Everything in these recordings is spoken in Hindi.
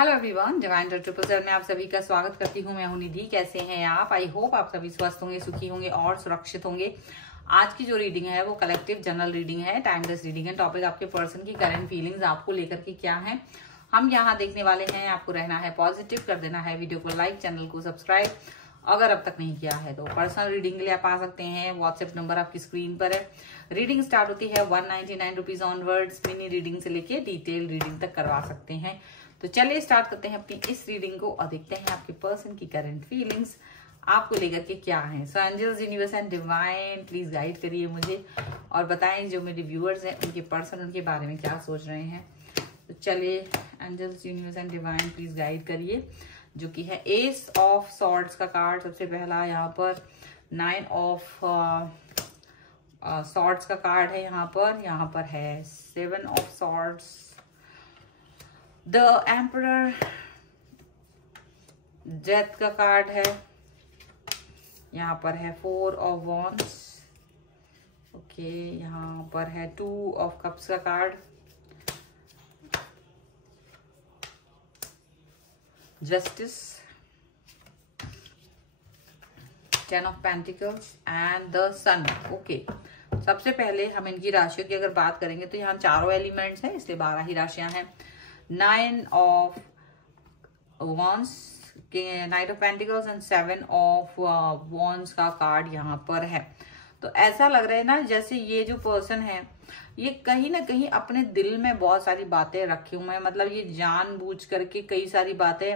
हेलो एवरीवन, डिवाइन ट्रिपल में आप सभी का स्वागत करती हूँ। मैं हूं निधि। कैसे हैं आप? आई होप आप सभी स्वस्थ होंगे, सुखी होंगे और सुरक्षित होंगे। आज की जो रीडिंग है वो कलेक्टिव जनरल रीडिंग है, टाइमलेस रीडिंग है। टॉपिक आपके पर्सन की करंट फीलिंग्स आपको लेकर के क्या है हम यहाँ देखने वाले हैं। आपको रहना है पॉजिटिव, कर देना है वीडियो को लाइक, चैनल को सब्सक्राइब अगर अब तक नहीं किया है तो। पर्सनल रीडिंग के लिए आप आ सकते हैं, व्हाट्सएप नंबर आपकी स्क्रीन पर है। रीडिंग स्टार्ट होती है 199 रुपीज ऑनवर्ड्स। मिनी रीडिंग से लेके डिटेल रीडिंग तक करवा सकते हैं। तो चलिए स्टार्ट करते हैं अपनी इस रीडिंग को और देखते हैं आपके पर्सन की करंट फीलिंग्स आपको लेकर के क्या है। So angels, universe and divine please guide करिए मुझे और बताएं जो मेरे व्यूअर्स हैं उनके पर्सन उनके बारे में क्या सोच रहे हैं। तो चलिए angels, universe and divine please guide करिए, जो कि है एस ऑफ सॉर्ड्स का कार्ड सबसे पहला। यहाँ पर 9 ऑफ सॉर्ड्स का कार्ड है। यहाँ पर है 7 of swords, the emperor, death का कार्ड है। यहाँ पर है 4 ऑफ वॉन्ड्स। ओके, यहाँ पर है 2 ऑफ कप्स का card, justice, 10 of pentacles and the sun. Okay, सबसे पहले हम इनकी राशियों की अगर बात करेंगे तो यहाँ चारों एलिमेंट्स हैं, इसलिए 12 ही राशियां हैं। 9 of wands, night of pentacles and 7 of wands का कार्ड यहाँ पर है। तो ऐसा लग रहा है ना जैसे ये जो पर्सन है ये कहीं ना कहीं अपने दिल में बहुत सारी बातें रखे हुए हैं। मतलब ये जानबूझ करके कई सारी बातें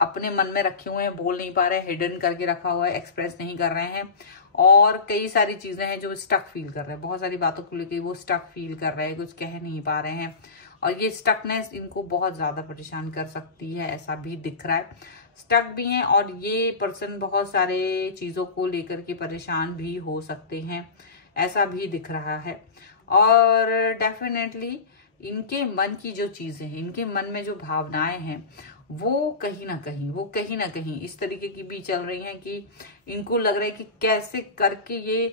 अपने मन में रखे हुए हैं, बोल नहीं पा रहे, हिडन करके रखा हुआ है, एक्सप्रेस नहीं कर रहे हैं। और कई सारी चीजें हैं जो स्टक फील कर रहे हैं, बहुत सारी बातों को लेकर वो स्टक फील कर रहे हैं, कुछ कह नहीं पा रहे हैं। और ये स्टकनेस इनको बहुत ज्यादा परेशान कर सकती है, ऐसा भी दिख रहा है। स्टक भी हैं और ये पर्सन बहुत सारे चीजों को लेकर के परेशान भी हो सकते हैं, ऐसा भी दिख रहा है। और डेफिनेटली इनके मन की जो चीजें हैं, इनके मन में जो भावनाएं हैं वो कहीं ना कहीं इस तरीके की भी चल रही हैं कि इनको लग रहा है कि कैसे करके ये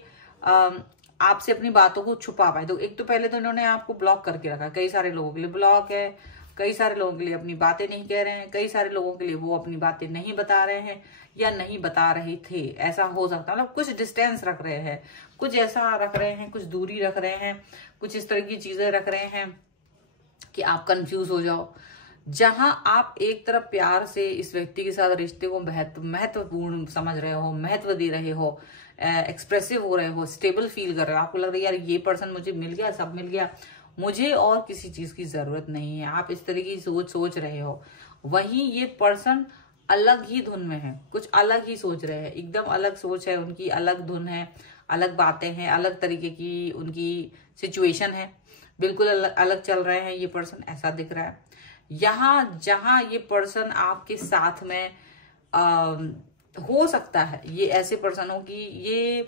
आपसे अपनी बातों को छुपा पाए। तो एक तो पहले तो इन्होंने आपको ब्लॉक करके रखा, कई सारे लोगों के लिए ब्लॉक है, कई सारे लोगों के लिए अपनी बातें नहीं कह रहे हैं, कई सारे लोगों के लिए वो अपनी बातें नहीं बता रहे हैं या नहीं बता रहे थे, ऐसा हो सकता है। मतलब कुछ डिस्टेंस रख रहे हैं, कुछ ऐसा रख रहे हैं, कुछ दूरी रख रहे हैं, कुछ इस तरह की चीजें रख रहे हैं कि आप कंफ्यूज हो जाओ। जहां आप एक तरफ प्यार से इस व्यक्ति के साथ रिश्ते को महत्वपूर्ण समझ रहे हो, महत्व दे रहे हो, एक्सप्रेसिव हो रहे हो, स्टेबल फील कर रहे हो, आपको लग रहा है यार ये पर्सन मुझे मिल गया, सब मिल गया, मुझे और किसी चीज की जरूरत नहीं है, आप इस तरह की सोच रहे हो। वहीं ये पर्सन अलग ही धुन में है, कुछ अलग ही सोच रहे हैं, एकदम अलग सोच है उनकी, अलग धुन है, अलग बातें हैं, अलग तरीके की उनकी सिचुएशन है, बिल्कुल अलग चल रहे हैं ये पर्सन, ऐसा दिख रहा है। यहाँ जहां ये पर्सन आपके साथ में हो सकता है, ये ऐसे पर्सन हो कि ये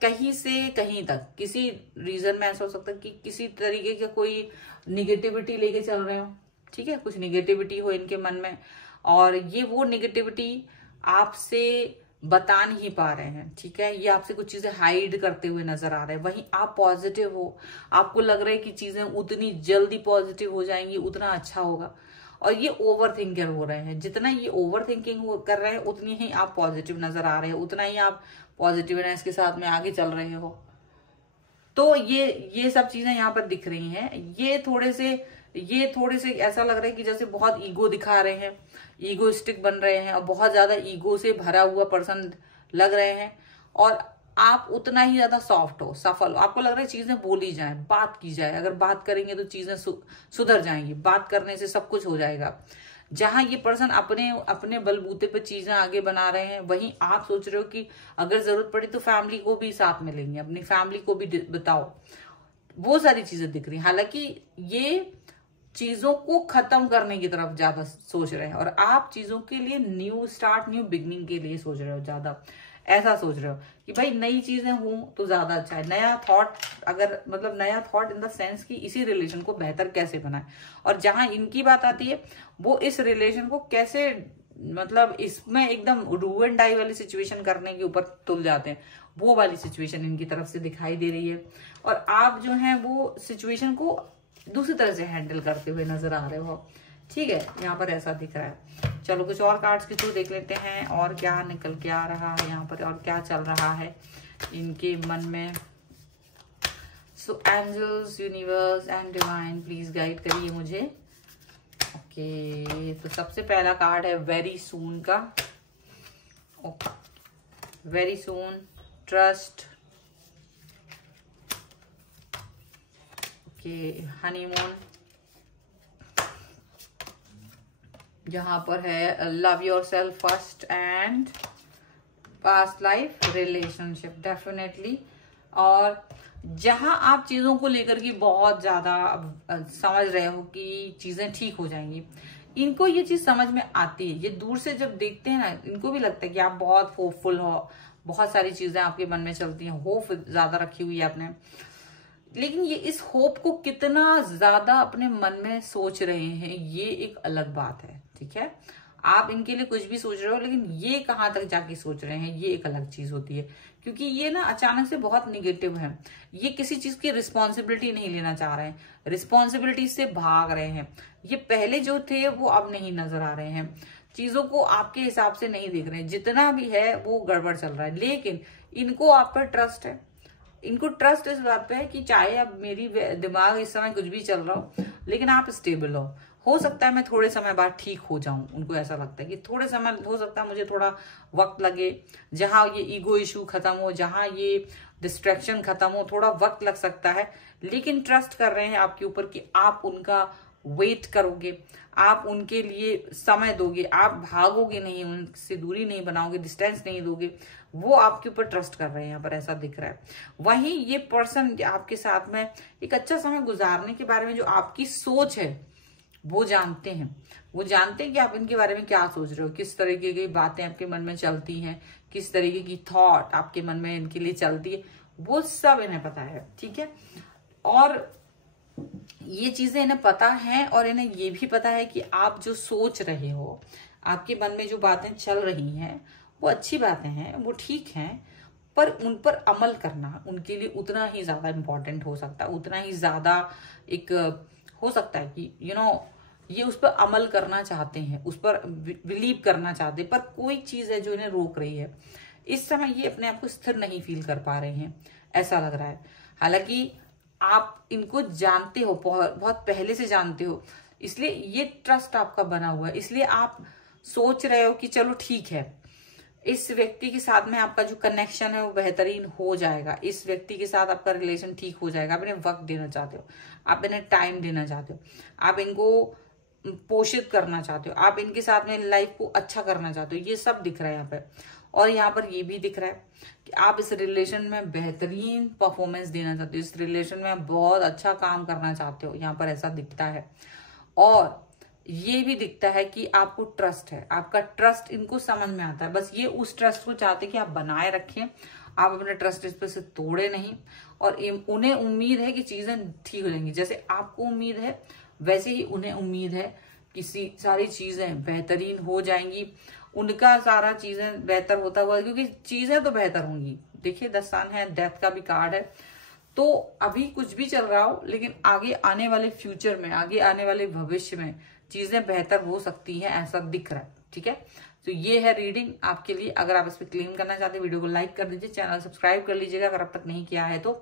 कहीं से कहीं तक किसी रीजन में ऐसा हो सकता है कि किसी तरीके का कोई निगेटिविटी लेके चल रहे हो। ठीक है, कुछ निगेटिविटी हो इनके मन में और ये वो निगेटिविटी आपसे बता नहीं पा रहे हैं। ठीक है, ये आपसे कुछ चीजें हाइड करते हुए नजर आ रहे हैं। वहीं आप पॉजिटिव हो, आपको लग रहा है कि चीजें उतनी जल्दी पॉजिटिव हो जाएंगी उतना अच्छा होगा। और ये ओवर थिंकर हो रहे हैं, जितना ये ओवर थिंकिंग कर रहे हैं उतनी ही आप पॉजिटिव नजर आ रहे हैं, उतना ही आप पॉजिटिवनेस के साथ में आगे चल रहे हो। तो ये सब चीजें यहाँ पर दिख रही हैं। ये थोड़े से ऐसा लग रहा है कि जैसे बहुत ईगो दिखा रहे हैं, ईगोइस्टिक बन रहे हैं और बहुत ज्यादा ईगो से भरा हुआ पर्सन लग रहे हैं। और आप उतना ही ज्यादा सॉफ्ट हो, सफल हो, आपको लग रहा है चीजें बोली जाए, बात की जाए, अगर बात करेंगे तो चीजें सुधर जाएंगी, बात करने से सब कुछ हो जाएगा। जहां ये पर्सन अपने बलबूते पे चीजें आगे बना रहे हैं, वहीं आप सोच रहे हो कि अगर जरूरत पड़ी तो फैमिली को भी साथ में लेंगे, अपनी फैमिली को भी बताओ। वो सारी चीजें दिख रही हैं। हालांकि ये चीजों को खत्म करने की तरफ ज्यादा सोच रहे हैं और आप चीजों के लिए न्यू स्टार्ट, न्यू बिगनिंग के लिए सोच रहे हो ज्यादा, ऐसा सोच रहे हो कि भाई नई चीजें हों तो ज्यादा अच्छा है। नया थॉट, अगर मतलब नया थॉट इन द सेंस कि इसी रिलेशन को बेहतर कैसे बनाए। और जहां इनकी बात आती है वो इस रिलेशन को कैसे, मतलब इसमें एकदम डू एंड डाई वाली सिचुएशन करने के ऊपर तुल जाते हैं, वो वाली सिचुएशन इनकी तरफ से दिखाई दे रही है। और आप जो है वो सिचुएशन को दूसरी तरह से हैंडल करते हुए नजर आ रहे हो ठीक है, यहाँ पर ऐसा दिख रहा है। चलो कुछ और कार्ड्स के थ्रू देख लेते हैं और क्या निकल के आ रहा है यहाँ पर, और क्या चल रहा है इनके मन में। So angels, universe and divine please guide करिए मुझे। ओके, तो सबसे पहला कार्ड है वेरी सून का। Okay, very soon, trust, okay, honeymoon, यहाँ पर है love your self first and past life relationship definitely. और जहां आप चीजों को लेकर के बहुत ज्यादा समझ रहे हो कि चीजें ठीक हो जाएंगी, इनको ये चीज समझ में आती है। ये दूर से जब देखते हैं ना, इनको भी लगता है कि आप बहुत होपफुल हो, बहुत सारी चीजें आपके मन में चलती हैं, होप ज्यादा रखी हुई है आपने। लेकिन ये इस होप को कितना ज्यादा अपने मन में सोच रहे हैं, ये एक अलग बात है। ठीक है, आप इनके लिए कुछ भी सोच रहे हो, लेकिन ये कहाँ तक जाके सोच रहे हैं, ये एक अलग चीज होती है। क्योंकि ये ना अचानक से बहुत निगेटिव है। ये किसी चीज की रिस्पॉन्सिबिलिटी नहीं लेना चाह रहे हैं, रिस्पॉन्सिबिलिटी से भाग रहे हैं। ये पहले जो थे वो अब नहीं नजर आ रहे हैं, चीजों को आपके हिसाब से नहीं देख रहे हैं, जितना भी है वो गड़बड़ चल रहा है। लेकिन इनको आप पर ट्रस्ट है, इनको ट्रस्ट इस बात पे है कि चाहे अब मेरी दिमाग इस समय कुछ भी चल रहा हो, लेकिन आप स्टेबल हो सकता है मैं थोड़े समय बाद ठीक हो जाऊं। उनको ऐसा लगता है कि थोड़े समय हो सकता है, मुझे थोड़ा वक्त लगे, जहां ये ईगो इशू खत्म हो, जहां ये डिस्ट्रैक्शन खत्म हो, थोड़ा वक्त लग सकता है। लेकिन ट्रस्ट कर रहे हैं आपके ऊपर कि आप उनका वेट करोगे, आप उनके लिए समय दोगे, आप भागोगे नहीं, उनसे दूरी नहीं बनाओगे, डिस्टेंस नहीं दोगे। वो आपके ऊपर ट्रस्ट कर रहे हैं, यहाँ पर ऐसा दिख रहा है। वहीं ये पर्सन आपके साथ में एक अच्छा समय गुजारने के बारे में जो आपकी सोच है वो जानते हैं। वो जानते हैं कि आप इनके बारे में क्या सोच रहे हो, किस तरीके की बातें आपके मन में चलती हैं, किस तरीके की थॉट आपके मन में इनके लिए चलती है, वो सब इन्हें पता है। ठीक है, और ये चीजें इन्हें पता है, और इन्हें ये भी पता है कि आप जो सोच रहे हो, आपके मन में जो बातें चल रही हैं, वो अच्छी बातें हैं, वो ठीक हैं, पर उन पर अमल करना उनके लिए उतना ही ज्यादा इंपॉर्टेंट हो सकता है, उतना ही ज्यादा एक हो सकता है कि ये उस पर अमल करना चाहते हैं, उस पर बिलीव करना चाहते हैं, पर कोई चीज है जो इन्हें रोक रही है। इस समय ये अपने आप को स्थिर नहीं फील कर पा रहे हैं, ऐसा लग रहा है। हालांकि आप इनको जानते हो, बहुत पहले से जानते हो, इसलिए ये ट्रस्ट आपका बना हुआ है, इसलिए आप सोच रहे हो कि चलो ठीक है, इस व्यक्ति के साथ में आपका जो कनेक्शन है वो बेहतरीन हो जाएगा, इस व्यक्ति के साथ आपका रिलेशन ठीक हो जाएगा। आप इन्हें वक्त देना चाहते हो, आप इन्हें टाइम देना चाहते हो, आप इनको पोषित करना चाहते हो, आप इनके साथ में लाइफ को अच्छा करना चाहते हो। ये सब दिख रहा है यहाँ पे, और यहाँ पर ये भी दिख रहा है कि आप इस रिलेशन में बेहतरीन परफॉर्मेंस देना चाहते हो, इस रिलेशन में बहुत अच्छा काम करना चाहते हो, यहाँ पर ऐसा दिखता है। और ये भी दिखता है कि आपको ट्रस्ट है, आपका ट्रस्ट इनको समझ में आता है। बस ये उस ट्रस्ट को चाहते हैं कि आप बनाए रखें, आप अपने ट्रस्ट इस पर से तोड़े नहीं, और उन्हें उम्मीद है कि चीजें ठीक हो जाएंगी। जैसे आपको उम्मीद है, वैसे ही उन्हें उम्मीद है कि सारी चीजें बेहतरीन हो जाएंगी, उनका सारा चीजें बेहतर होता हुआ, क्योंकि चीजें तो बेहतर होंगी। देखिए, द सन है, डेथ का भी कार्ड है। तो अभी कुछ भी चल रहा हो, लेकिन आगे आने वाले फ्यूचर में, आगे आने वाले भविष्य में चीजें बेहतर हो सकती हैं, ऐसा दिख रहा है। ठीक है, तो ये है रीडिंग आपके लिए। अगर आप इस पर क्लेम करना चाहते हैं, वीडियो को लाइक कर दीजिए, चैनल सब्सक्राइब कर लीजिएगा अगर अब तक नहीं किया है तो।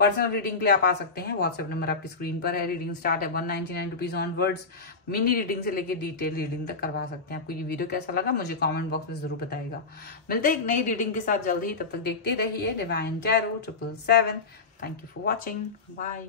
पर्सनल रीडिंग के लिए आप आ सकते हैं, व्हाट्सएप नंबर आपकी स्क्रीन पर है। रीडिंग स्टार्ट है 199 रुपीज ऑनवर्ड्स। मिनी रीडिंग से लेके डिटेल रीडिंग तक करवा सकते हैं। आपको ये वीडियो कैसा लगा मुझे कमेंट बॉक्स में जरूर बताइएगा। मिलते हैं एक नई रीडिंग के साथ जल्द ही, तब तक देखते रहिए divine tarot 777। Thank you for watching, bye.